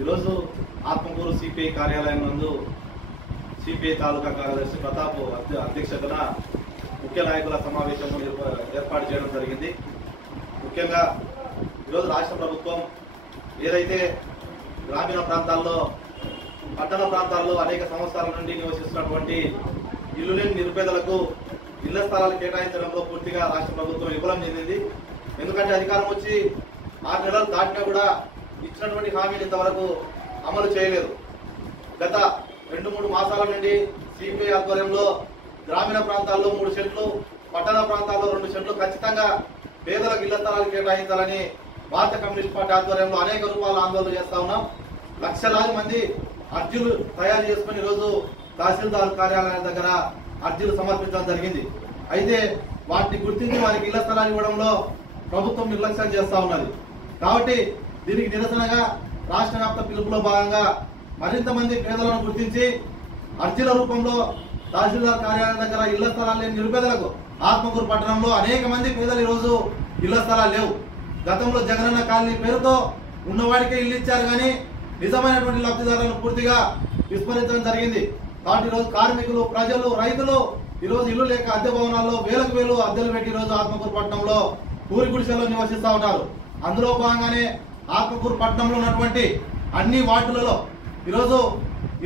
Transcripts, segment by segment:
ఈరోజు ఆత్మకూరు సిపిఐ కార్యాలయం నందు సిపిఐ తాలూకా కార్యదర్శి ప్రతాప్ అధ్యక్షతన ముఖ్య నాయకుల సమావేశం ఏర్పాటు చేయడం జరిగింది. ముఖ్యంగా ఈరోజు రాష్ట్ర ప్రభుత్వం ఏదైతే గ్రామీణ ప్రాంతాల్లో పట్టణ ప్రాంతాల్లో అనేక సంవత్సరాల నుండి నివసిస్తున్నటువంటి ఇల్లు లేని నిరుపేదలకు ఇళ్ల స్థలాలు కేటాయించడంలో పూర్తిగా రాష్ట్ర ప్రభుత్వం విఫలం చెందింది. ఎందుకంటే అధికారం వచ్చి 6 నెలలు దాటినా కూడా ఇచ్చినటువంటి హామీలు ఇంతవరకు అమలు చేయలేదు. గత 2-3 మాసాల నుండి సిపిఐ ఆధ్వర్యంలో గ్రామీణ ప్రాంతాల్లో 3 సెంట్లు, పట్టణ ప్రాంతాల్లో 2 సెంట్లు ఖచ్చితంగా పేదలకు ఇళ్ల స్థలాలు కేటాయించాలని భారత కమ్యూనిస్ట్ పార్టీ ఆధ్వర్యంలో అనేక రూపాల ఆందోళన చేస్తా ఉన్నాం. లక్షలాది మంది అర్జీలు తయారు చేసుకుని ఈరోజు తహసీల్దార్ కార్యాలయం దగ్గర అర్జీలు సమర్పించడం జరిగింది. అయితే వాటిని గుర్తించి వారికి ఇళ్ల స్థలాలు ఇవ్వడంలో ప్రభుత్వం నిర్లక్ష్యం చేస్తా ఉన్నది. కాబట్టి దీనికి నిరసనగా రాష్ట్ర వ్యాప్త పిలుపులో భాగంగా మరింత మంది పేదలను గుర్తించి అర్జీల రూపంలో తహసీల్దార్ కార్యాలయం దగ్గర ఇళ్ల స్థలాలు లేని నిరుపేదలకు ఆత్మకూరు పట్టణంలో అనేక మంది పేదలు ఈరోజు ఇళ్ల స్థలాలు లేవు. గతంలో జగనన్న కాలనీ పేరుతో ఉన్నవాడికే ఇల్లు ఇచ్చారు, కానీ నిజమైనటువంటి లబ్ధిదారులను పూర్తిగా విస్మరించడం జరిగింది. కాబట్టి ఈరోజు కార్మికులు, ప్రజలు, రైతులు ఈరోజు ఇల్లు లేక అద్దె భవనాల్లో వేలకు వేలు అద్దెలు పెట్టి ఈరోజు ఆత్మకూరు పట్టణంలో పూరి గుడిసెల్లో నివసిస్తూ ఉంటారు. అందులో భాగంగానే ఆత్మకూరు పట్టణంలో ఉన్నటువంటి అన్ని వార్డులలో ఈరోజు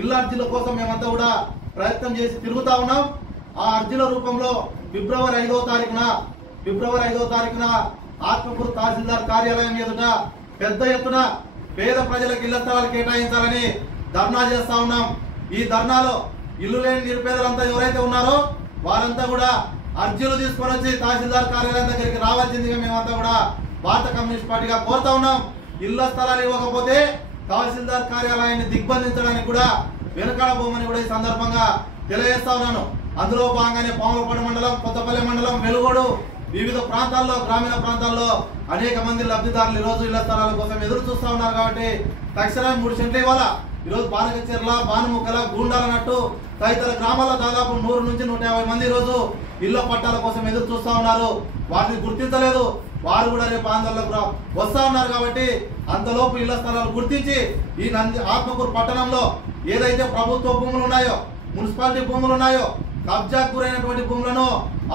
ఇళ్ల అర్జీల కోసం మేమంతా కూడా ప్రయత్నం చేసి తిరుగుతా ఉన్నాం. ఆ అర్జీల రూపంలో ఫిబ్రవరి 5వ తారీఖున ఆత్మకూరు తహసీల్దార్ కార్యాలయం ఎదుట పెద్ద ఎత్తున పేద ప్రజలకు ఇళ్ల స్థలాలు కేటాయించాలని ధర్నా చేస్తా ఉన్నాం. ఈ ధర్నాలో ఇల్లు లేని నిరుపేదలంతా ఎవరైతే ఉన్నారో వారంతా కూడా అర్జీలు తీసుకొని వచ్చి తహసీల్దార్ కార్యాలయం దగ్గరికి రావాల్సిందిగా మేమంతా కూడా భారత కమ్యూనిస్ట్ పార్టీగా కోరుతా ఉన్నాం. ఇళ్ల స్థలాలు ఇవ్వకపోతే తహసీల్దార్ కార్యాలయాన్ని దిగ్బంధించడానికి కూడా వెనుకాడబోమని కూడా ఈ సందర్భంగా తెలియజేస్తా ఉన్నాను. అందులో భాగంగానే పాములపాడు మండలం, కొత్తపల్లి మండలం, వెలుగోడు వివిధ ప్రాంతాల్లో, గ్రామీణ ప్రాంతాల్లో అనేక మంది లబ్ధిదారులు ఈరోజు ఇళ్ల స్థలాల కోసం ఎదురు చూస్తా ఉన్నారు. కాబట్టి తక్షణం 3 సెంట్లు ఇవ్వాలా. ఈరోజు బానకచెర్ల, బానుముక్కల, గూండాలన్నట్టు తదితర గ్రామాల్లో దాదాపు 100 నుంచి 150 మంది ఈరోజు ఇళ్ల పట్టాల కోసం ఎదురు చూస్తా ఉన్నారు. వారిని గుర్తించలేదు. వారు కూడా రేపు ఆందోళనకు వస్తా ఉన్నారు. కాబట్టి అంతలోపు ఇళ్ల స్థలాలు గుర్తించి ఈ ఆత్మకూరు పట్టణంలో ఏదైతే ప్రభుత్వ భూములు ఉన్నాయో, మున్సిపాలిటీ భూములు ఉన్నాయో, కబ్జాకు గురైనటువంటి భూములను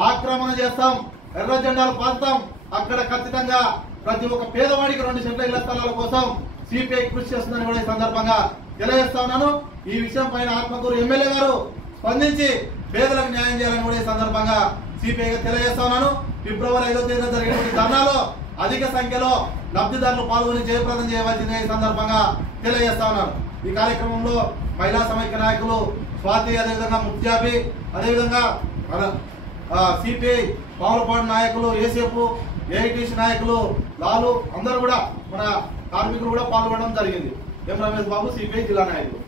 ఆక్రమణ చేస్తాం, ఎర్ర జెండాలు పాతాం. అక్కడ ఖచ్చితంగా ప్రతి ఒక్క పేదవాడికి 2 సెంట్ల ఇళ్ల స్థలాల కోసం సిపిఐ కృషి చేస్తుందని కూడా ఈ సందర్భంగా తెలియజేస్తా ఉన్నాను. ఈ విషయం పైన ఆత్మకూరు ఎమ్మెల్యే గారు స్పందించి పేదలకు న్యాయం చేయాలని కూడా ఈ సందర్భంగా సిపిఐగా తెలియజేస్తా ఉన్నాను. ఫిబ్రవరి 5వ తేదీన జరిగినటువంటి ధర్నాలో అధిక సంఖ్యలో లబ్ధిదారులు పాల్గొని జయప్రదం చేయవలసిందిగా ఈ సందర్భంగా తెలియజేస్తా ఉన్నాను. ఈ కార్యక్రమంలో మహిళా సమైక్య నాయకులు స్వాతి, అదేవిధంగా ముత్యాబి, అదేవిధంగా సిపిఐ పాములపాడు నాయకులు, ఏసీఎఫ్, ఏఐటీసీ నాయకులు, లాలు అందరూ కూడా మన కార్మికులు కూడా పాల్గొనడం జరిగింది. ఎం రమేష్ బాబు, సిపిఐ జిల్లా నాయకులు.